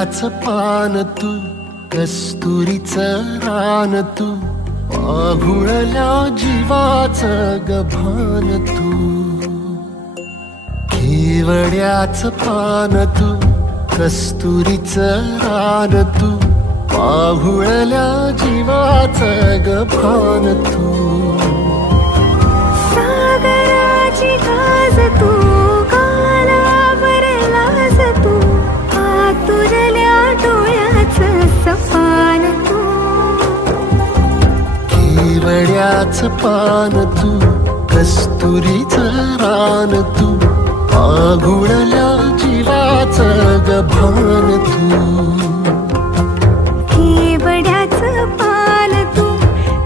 केवड्याचं पान तू, कस्तुरीचं रान तू, पाघुळल्या जीवाचं गभान तू. केवड्याचं पान तू, कस्तुरीचं रान तू, पाघुळल्या जीवाचं गभान तू. सागराची गाज तू, कालावरलाज तू, आतुरल्या डोळ्याचं सपान तू. केवड्याचं पान तू, कस्तुरीचं रान तू, पाघुळल्या जीवाचं गभान तू. केवड्याचं पान तू,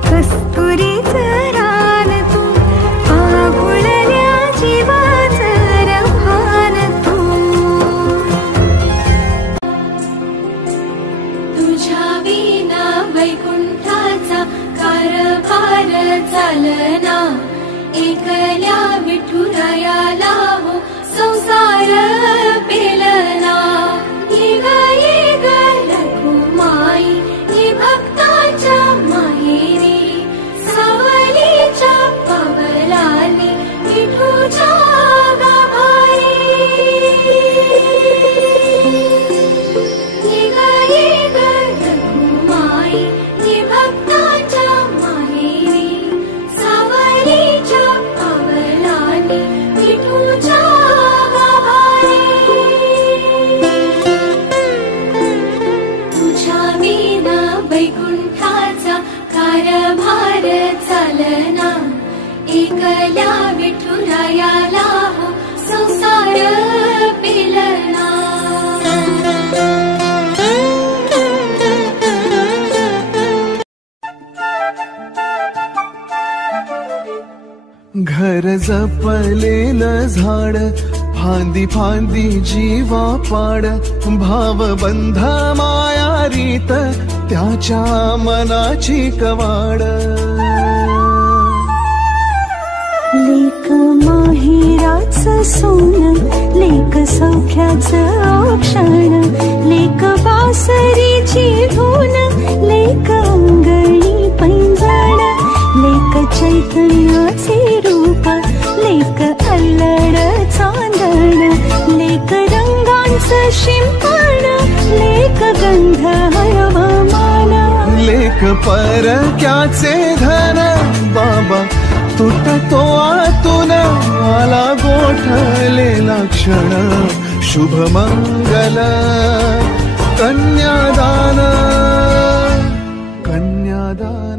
कस्तुरीचं रान तू, पाघुळल्या जीवाचं गभान तू. तुझ्या विना वैकुंठाचा कारभार चालना, एकल्या विठुरायाला हो संसार पेलना. ये ग रघुमाई, ये भक्तांच्या माहेरी, सावलीच्या पावलांनी विठूच्या गाभारी. ये ग रघुमाई, ये भक्तांच्या माहेरी, सावलीच्या पावलांनी विठूच्या गाभारी. तुझ्या विना वैकुंठाचा कारभार चालना, एकल्या विठुरायाला हो संसार पेलना. घर जपलेलं झाड, फांदी फांदी जीवा पाड, भावबंध माया रीत त्याच्या मनाची कवाड. लेक माहेराचं सोन, लेक सौख्याचं औक्षण, लेक बासरीची धून, लेक अंगणी पैंजण, लेक चैतन्याचे रूप, लेक अल्लड चांदण, लेक रंगांचं शिंपण, लेक गंध हवामान, लेक परक्याचे धन, बाबा तुटतो आतून आला गोठलेला क्षण. शुभ मंगल कन्यादान, कन्यादान.